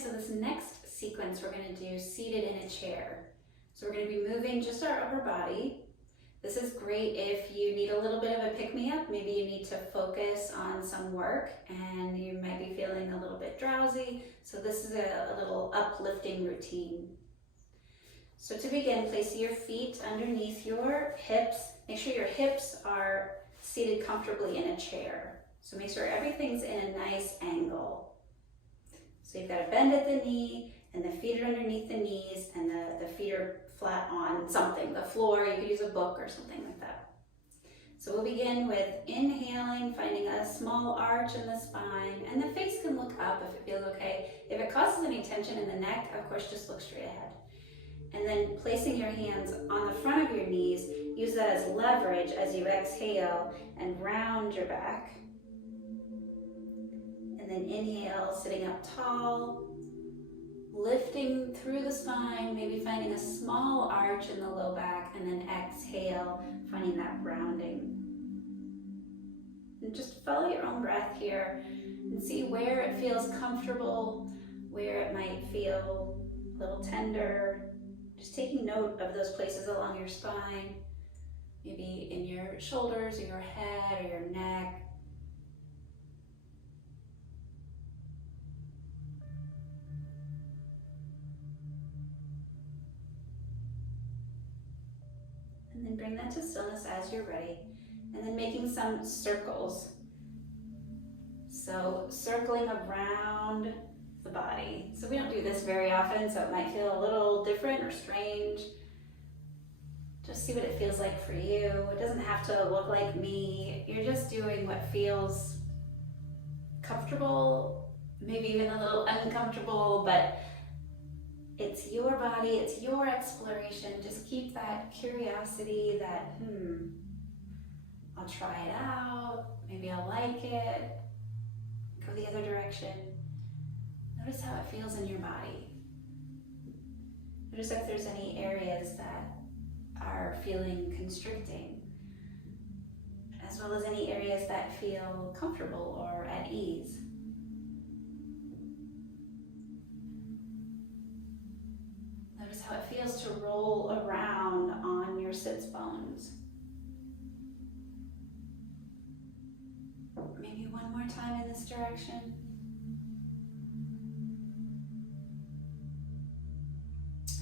so this next sequence we're going to do seated in a chair. So we're going to be moving just our upper body. This is great if you need a little bit of a pick-me-up. Maybe you need to focus on some work and you might be feeling a little bit drowsy. So this is a little uplifting routine. So to begin, place your feet underneath your hips. Make sure your hips are seated comfortably in a chair. So make sure everything's in a nice angle. So you've got a bend at the knee, and the feet are underneath the knees, and the feet are flat on something, the floor. You could use a book or something like that. So we'll begin with inhaling, finding a small arch in the spine, and the face can look up if it feels okay. If it causes any tension in the neck, of course, just look straight ahead. And then placing your hands on the front of your knees, use that as leverage as you exhale and round your back. And then inhale, sitting up tall, lifting through the spine, maybe finding a small arch in the low back, and then exhale, finding that rounding. And just follow your own breath here and see where it feels comfortable, where it might feel a little tender. Just taking note of those places along your spine, maybe in your shoulders or your head or your neck. And then bring that to stillness as you're ready. And then making some circles. So circling around the body. So we don't do this very often, so it might feel a little different or strange. Just see what it feels like for you. It doesn't have to look like me. You're just doing what feels comfortable, maybe even a little uncomfortable, but it's your body, it's your exploration. Just keep that curiosity that, I'll try it out, maybe I'll like it, go the other direction. Notice how it feels in your body. Notice if there's any areas that are feeling constricting, as well as any areas that feel comfortable or at ease. Notice how it feels to roll around on your sits bones. Maybe one more time in this direction.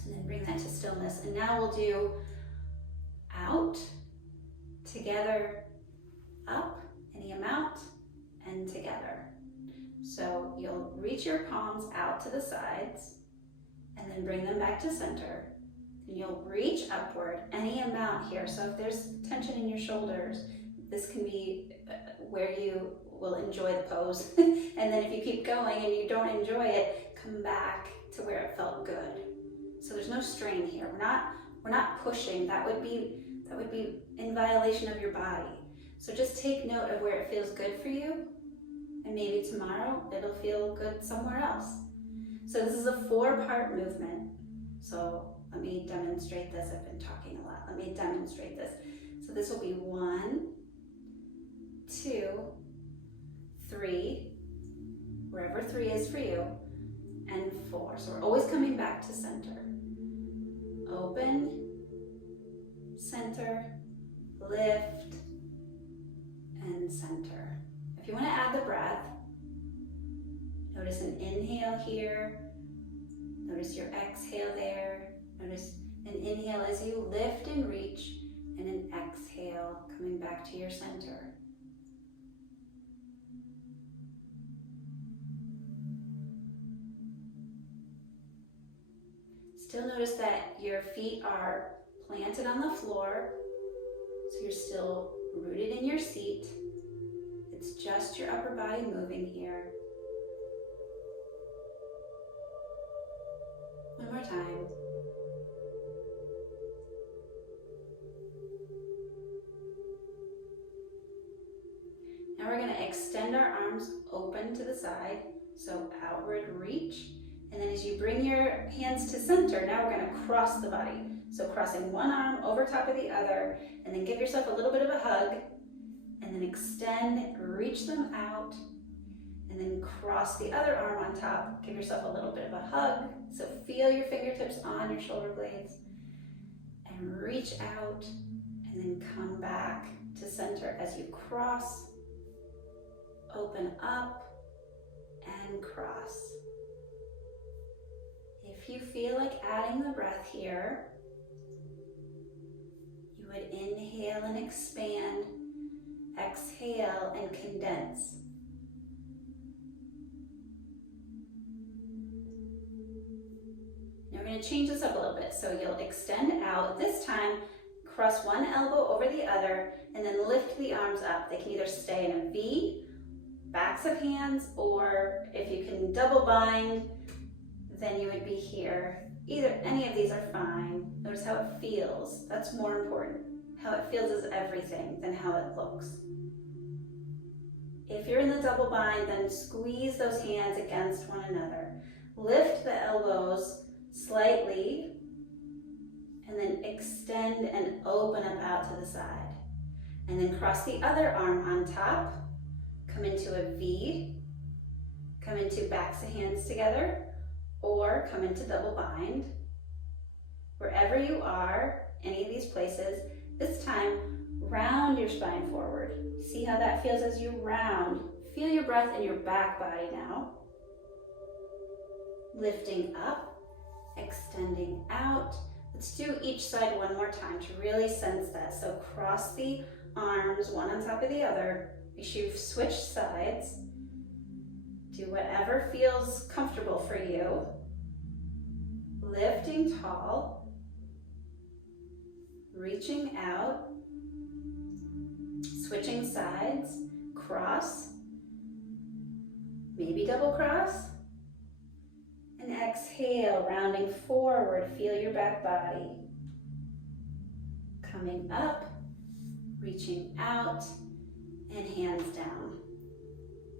And then bring that to stillness. And now we'll do out, together, up, any amount, and together. So you'll reach your palms out to the sides and then bring them back to center. And you'll reach upward, any amount here. So if there's tension in your shoulders, this can be where you will enjoy the pose. And then if you keep going and you don't enjoy it, come back to where it felt good. So there's no strain here. We're not pushing. That would be in violation of your body. So just take note of where it feels good for you, and maybe tomorrow it'll feel good somewhere else. So this is a 4-part movement. So let me demonstrate this. I've been talking a lot. Let me demonstrate this. So this will be 1, 2, 3, wherever 3 is for you, and 4. So we're always coming back to center. Open, center, lift, and center. If you want to add the breath, notice an inhale here, notice your exhale there, notice an inhale as you lift and reach, and an exhale coming back to your center. Still notice that your feet are planted on the floor, so you're still rooted in your seat. It's just your upper body moving here. One more time. Now we're going to extend our arms open to the side, so outward reach. And then as you bring your hands to center, now we're going to cross the body. So crossing one arm over top of the other, and then give yourself a little bit of a hug, and then extend, reach them out, and and then cross the other arm on top. Give yourself a little bit of a hug. So feel your fingertips on your shoulder blades and reach out, and then come back to center as you cross, open up, and cross. If you feel like adding the breath here, you would inhale and expand, exhale and condense. Now we're going to change this up a little bit. So you'll extend out. This time, cross one elbow over the other and then lift the arms up. They can either stay in a V, backs of hands, or if you can double bind, then you would be here. Any of these are fine. Notice how it feels. That's more important. How it feels is everything than how it looks. If you're in the double bind, then squeeze those hands against one another. Lift the elbows slightly, and then extend and open up out to the side. And then cross the other arm on top. Come into a V. Come into backs of hands together, or come into double bind. Wherever you are, any of these places, this time, round your spine forward. See how that feels as you round. Feel your breath in your back body now. Lifting up, extending out. Let's do each side one more time to really sense that. So cross the arms, one on top of the other. Make sure you've switched sides. Do whatever feels comfortable for you. Lifting tall. Reaching out. Switching sides. Cross. Maybe double cross. And exhale, rounding forward. Feel your back body. Coming up. Reaching out. And hands down.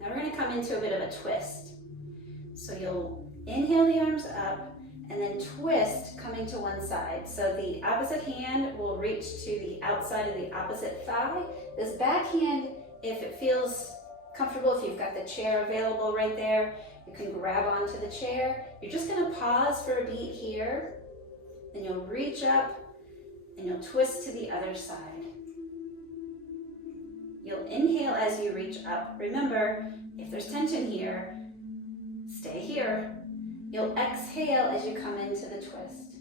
Now we're going to come into a bit of a twist. So you'll inhale the arms up and then twist coming to one side. So the opposite hand will reach to the outside of the opposite thigh. This back hand, if it feels comfortable, if you've got the chair available right there, you can grab onto the chair. You're just going to pause for a beat here. Then you'll reach up and you'll twist to the other side. You'll inhale as you reach up. Remember, if there's tension here, stay here. You'll exhale as you come into the twist.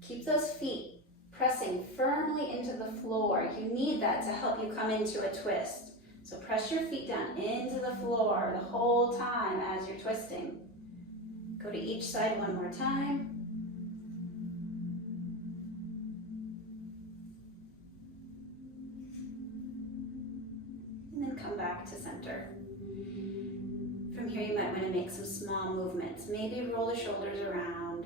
Keep those feet pressing firmly into the floor. You need that to help you come into a twist. So press your feet down into the floor the whole time as you're twisting. Go to each side one more time. And then come back to center. From here, you might want to make some small movements. Maybe roll the shoulders around.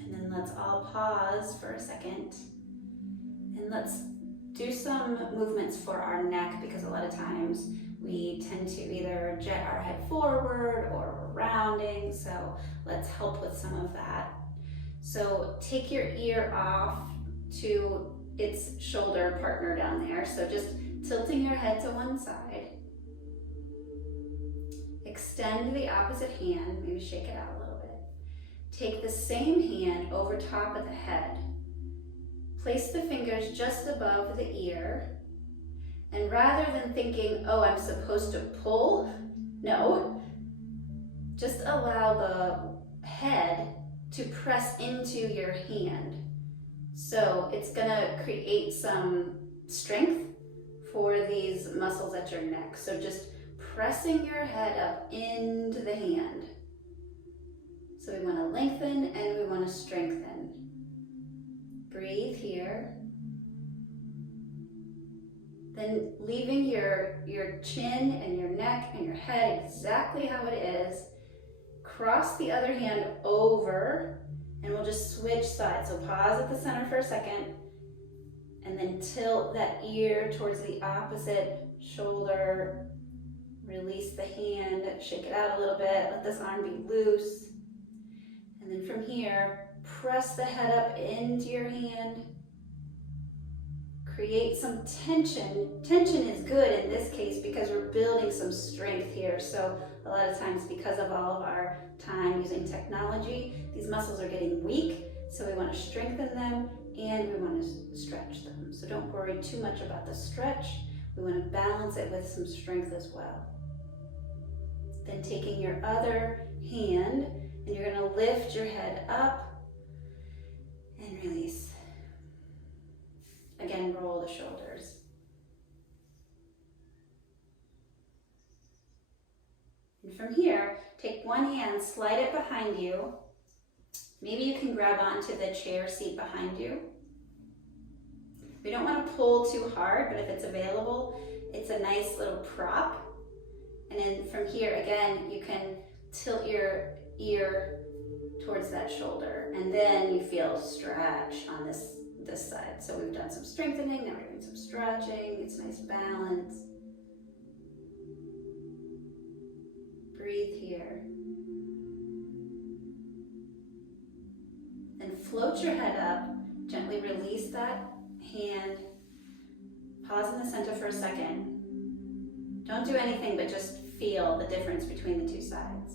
And then let's all pause for a second. And let's do some movements for our neck, because a lot of times we tend to either jet our head forward or we're rounding, so let's help with some of that. So take your ear off to its shoulder partner down there, so just tilting your head to one side. Extend the opposite hand, maybe shake it out a little bit. Take the same hand over top of the head. Place the fingers just above the ear. And rather than thinking, oh, I'm supposed to pull, no, just allow the head to press into your hand. So it's gonna create some strength for these muscles at your neck. So just pressing your head up into the hand. So we wanna lengthen and we wanna strengthen. Breathe here. Then leaving your chin and your neck and your head exactly how it is. Cross the other hand over and we'll just switch sides. So pause at the center for a second and then tilt that ear towards the opposite shoulder. Release the hand, shake it out a little bit, let this arm be loose. And then from here, press the head up into your hand. Create some tension. Tension is good in this case because we're building some strength here. So a lot of times, because of all of our time using technology, these muscles are getting weak. So we want to strengthen them and we want to stretch them. So don't worry too much about the stretch. We want to balance it with some strength as well. Then taking your other hand and you're going to lift your head up and release. Again, roll the shoulders. And from here, take one hand, slide it behind you. Maybe you can grab onto the chair seat behind you. We don't want to pull too hard, but if it's available, it's a nice little prop. And then from here, again, you can tilt your ear towards that shoulder, and then you feel stretch on this side. So we've done some strengthening, now we're doing some stretching. It's nice balance. Breathe here. Then float your head up, gently release that hand. Pause in the center for a second. Don't do anything but just feel the difference between the two sides.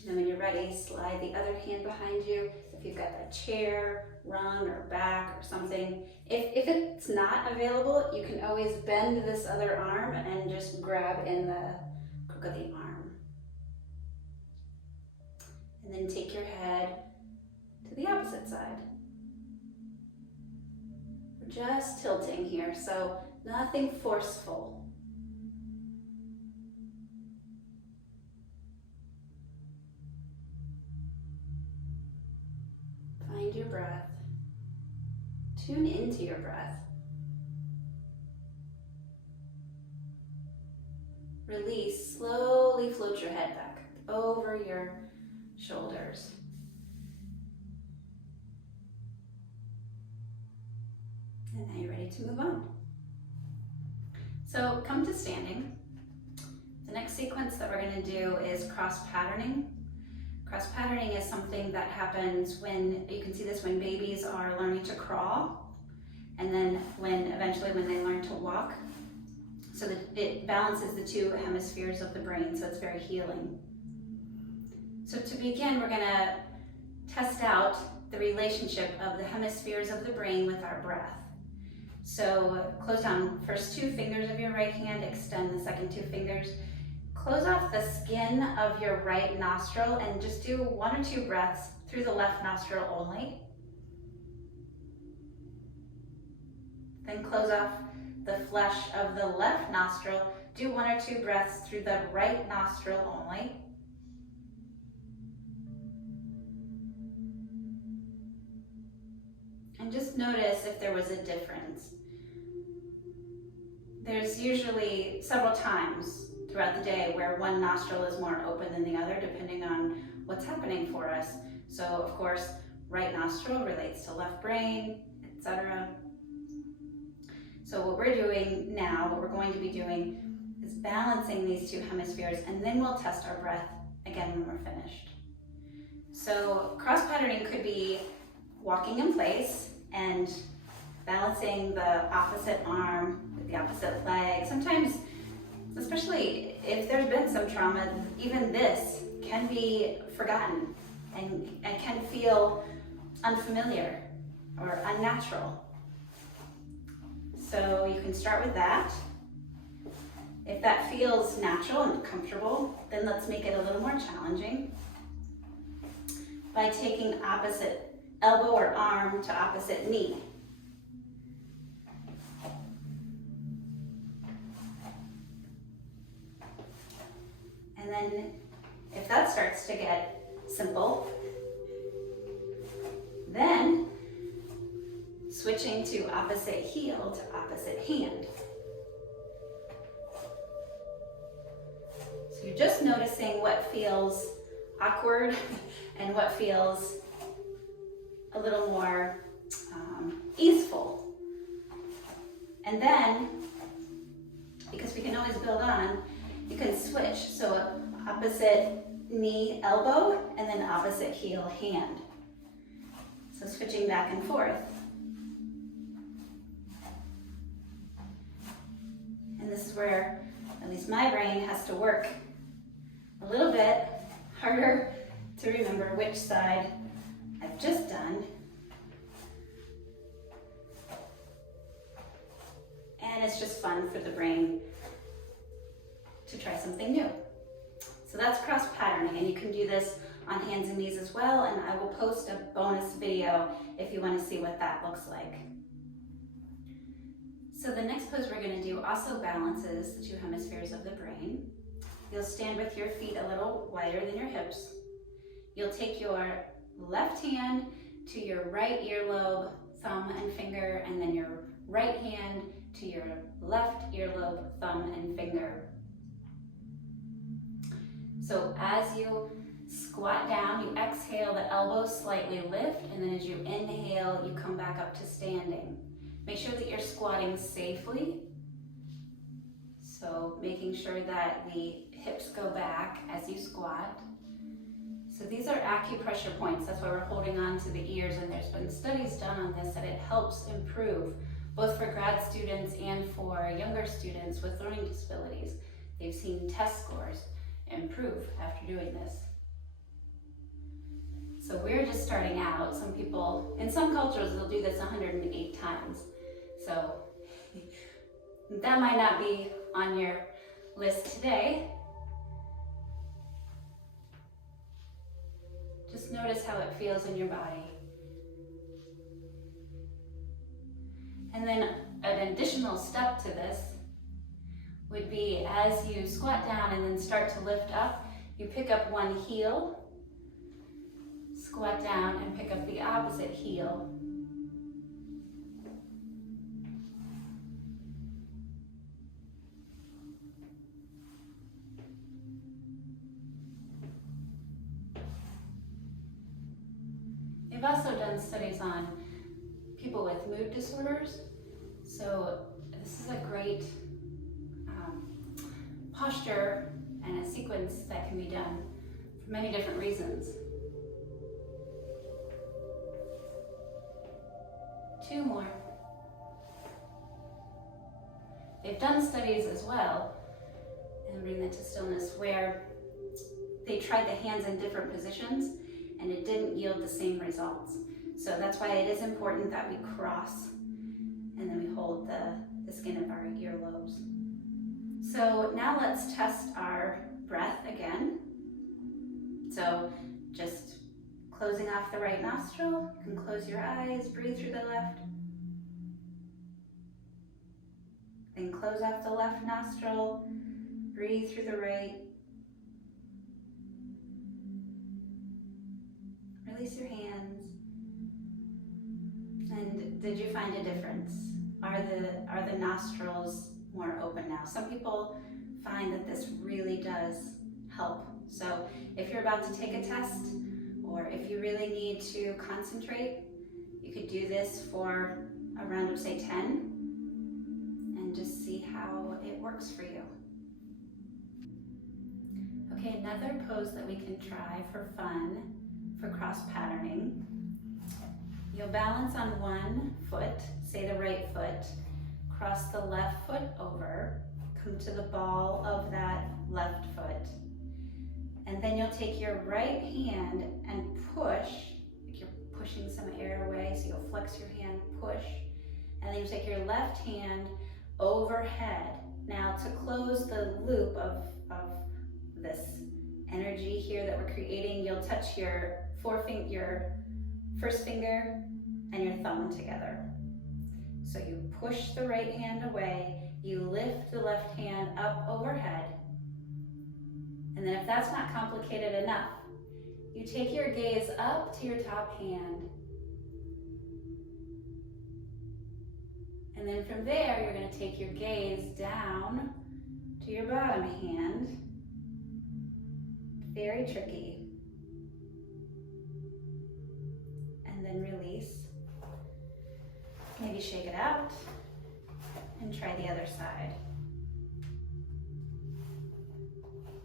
And then when you're ready, slide the other hand behind you. If you've got that chair, rung, or back, or something. If it's not available, you can always bend this other arm and just grab in the crook of the arm. And then take your head to the opposite side. We're just tilting here, so nothing forceful. Find your breath. Tune into your breath. Release, slowly float your head back over your shoulders. And now you're ready to move on. So come to standing. The next sequence that we're going to do is cross patterning. Cross patterning is something that happens when, you can see this when babies are learning to crawl, and then eventually when they learn to walk. So that it balances the two hemispheres of the brain, so it's very healing. So to begin, we're going to test out the relationship of the hemispheres of the brain with our breath. So close down first two fingers of your right hand, extend the second two fingers. Close off the skin of your right nostril and just do 1 or 2 breaths through the left nostril only. Then close off the flesh of the left nostril. Do 1 or 2 breaths through the right nostril only. And just notice if there was a difference. There's usually several times throughout the day where one nostril is more open than the other, depending on what's happening for us. So of course, right nostril relates to left brain, etc. So what we're doing now, what we're going to be doing, is balancing these two hemispheres, and then we'll test our breath again when we're finished. So cross patterning could be walking in place and balancing the opposite arm with the opposite leg. Sometimes, especially if there's been some trauma, even this can be forgotten and can feel unfamiliar or unnatural. So you can start with that. If that feels natural and comfortable, then let's make it a little more challenging by taking opposite elbow or arm to opposite knee. And then if that starts to get simple, then switching to opposite heel to opposite hand. So you're just noticing what feels awkward and what feels a little more easeful. And then, because we can always build on, you can switch. So opposite knee, elbow, and then opposite heel, hand. So switching back and forth. And this is where at least my brain has to work a little bit harder to remember which side I've just done. And it's just fun for the brain to try something new. So that's cross patterning, and you can do this on hands and knees as well, and I will post a bonus video if you want to see what that looks like. So the next pose we're going to do also balances the two hemispheres of the brain. You'll stand with your feet a little wider than your hips. You'll take your left hand to your right earlobe, thumb and finger, and then your right hand to your left earlobe, thumb and finger. So as you squat down, you exhale, the elbows slightly lift, and then as you inhale, you come back up to standing. Make sure that you're squatting safely. So making sure that the hips go back as you squat. So these are acupressure points. That's why we're holding on to the ears, and there's been studies done on this that it helps improve both for grad students and for younger students with learning disabilities. They've seen test scores improve after doing this. So we're just starting out. Some people, in some cultures, they'll do this 108 times. So that might not be on your list today. Just notice how it feels in your body. And then an additional step to this would be as you squat down and then start to lift up, you pick up one heel, squat down and pick up the opposite heel. They've also done studies on people with mood disorders. So this is a great posture and a sequence that can be done for many different reasons. 2 more. They've done studies as well, and bring that to stillness, where they tried the hands in different positions and it didn't yield the same results. So that's why it is important that we cross and then we hold the skin of our earlobes. So now let's test our breath again. So just closing off the right nostril, you can close your eyes, breathe through the left. Then close off the left nostril, breathe through the right. Release your hands. And did you find a difference? Are the nostrils more open now? Some people find that this really does help. So if you're about to take a test, or if you really need to concentrate, you could do this for a round of, say, 10, and just see how it works for you. Okay, another pose that we can try for fun, for cross patterning. You'll balance on one foot, say the right foot, cross the left foot over, come to the ball of that left foot, and then you'll take your right hand and push, like you're pushing some air away, so you'll flex your hand, push, and then you take your left hand overhead. Now to close the loop of this energy here that we're creating, you'll touch your first finger and your thumb together. So you push the right hand away, you lift the left hand up overhead, and then if that's not complicated enough, you take your gaze up to your top hand. And then from there, you're going to take your gaze down to your bottom hand. Very tricky. And then release. Maybe shake it out and try the other side.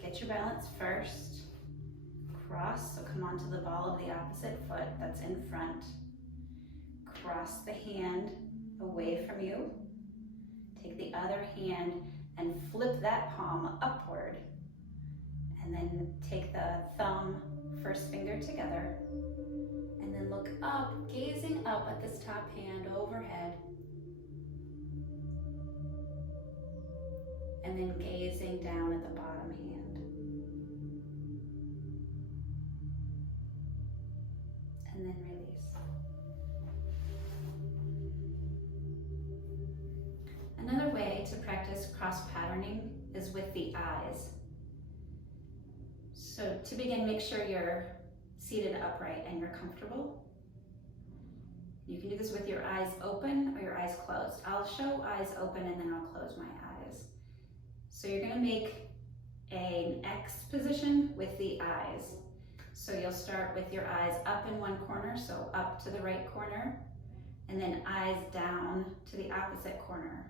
Get your balance first. come onto the ball of the opposite foot that's in front. Cross the hand away from you. Take the other hand and flip that palm upward. And then take the thumb, first finger together. And then look up, gazing up at this top hand overhead. And then gazing down at the bottom hand. And then release. Another way to practice cross-patterning is with the eyes. So to begin, make sure you're seated upright and you're comfortable. You can do this with your eyes open or your eyes closed. I'll show eyes open and then I'll close my eyes. So you're gonna make an X position with the eyes. So you'll start with your eyes up in one corner, so up to the right corner, and then eyes down to the opposite corner,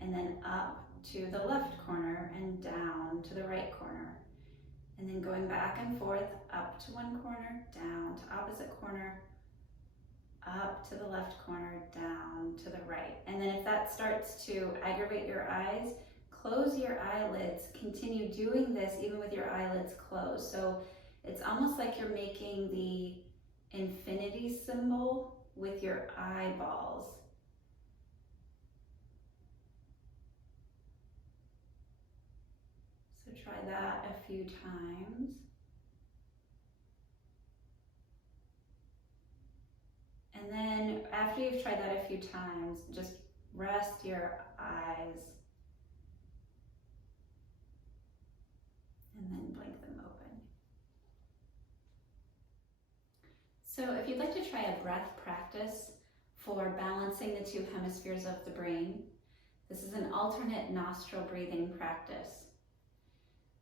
and then up to the left corner and down to the right corner. And then going back and forth, up to one corner, down to opposite corner, up to the left corner, down to the right. And then if that starts to aggravate your eyes, close your eyelids. Continue doing this even with your eyelids closed. So it's almost like you're making the infinity symbol with your eyeballs. So try that a few times. And then after you've tried that a few times, just rest your eyes and then blink them open. So if you'd like to try a breath practice for balancing the two hemispheres of the brain, this is an alternate nostril breathing practice.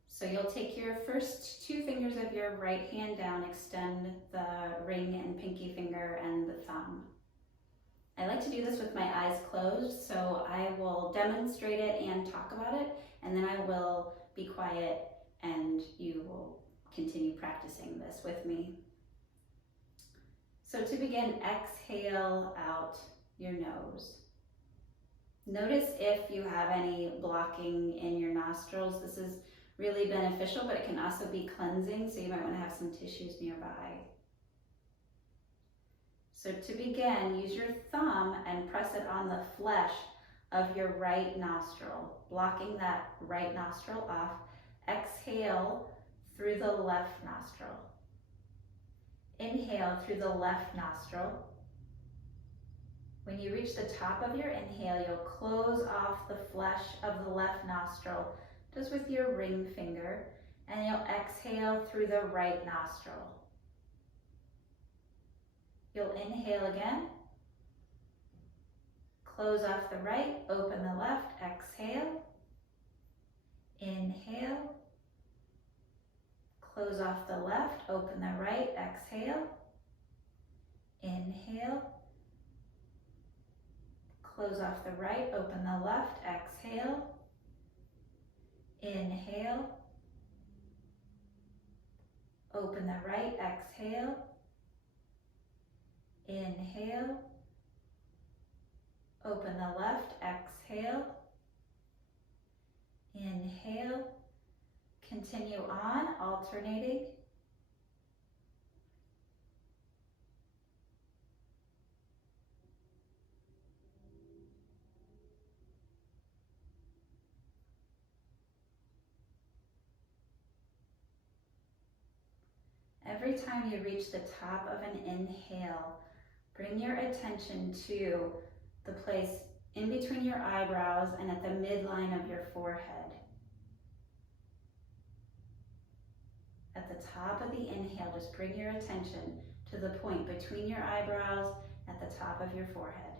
So you'll take your first two fingers of your right hand down, extend the ring and pinky finger and the thumb. I like to do this with my eyes closed, so I will demonstrate it and talk about it, and then I will be quiet and you will continue practicing this with me. So to begin, exhale out your nose. Notice if you have any blocking in your nostrils. This is really beneficial, but it can also be cleansing, so you might want to have some tissues nearby. So to begin, use your thumb and press it on the flesh of your right nostril, blocking that right nostril off. Exhale through the left nostril. Inhale through the left nostril. When you reach the top of your inhale, you'll close off the flesh of the left nostril just with your ring finger, and you'll exhale through the right nostril. You'll inhale again, close off the right, open the left, exhale, inhale, close off the left, open the right, exhale, inhale, close off the right, open the left, exhale, inhale, open the right, exhale, inhale, open the left, exhale, inhale, continue on, alternating. Every time you reach the top of an inhale, bring your attention to the place in between your eyebrows and at the midline of your forehead. At the top of the inhale, just bring your attention to the point between your eyebrows at the top of your forehead.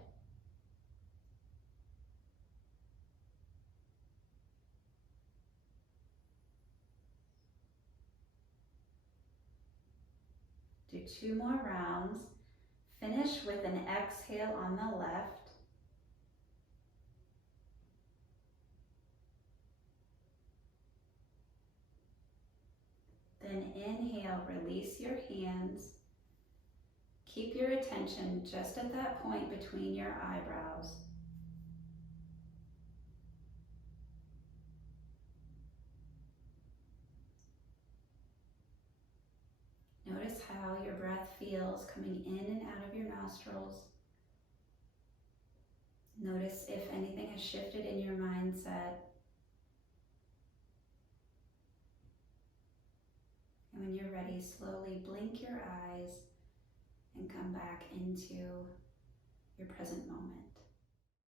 Do 2 more rounds. Finish with an exhale on the left. Then inhale exhale, release your hands. Keep your attention just at that point between your eyebrows. Notice how your breath feels coming in and out of your nostrils. Notice if anything has shifted in your mindset. And when you're ready, slowly blink your eyes and come back into your present moment.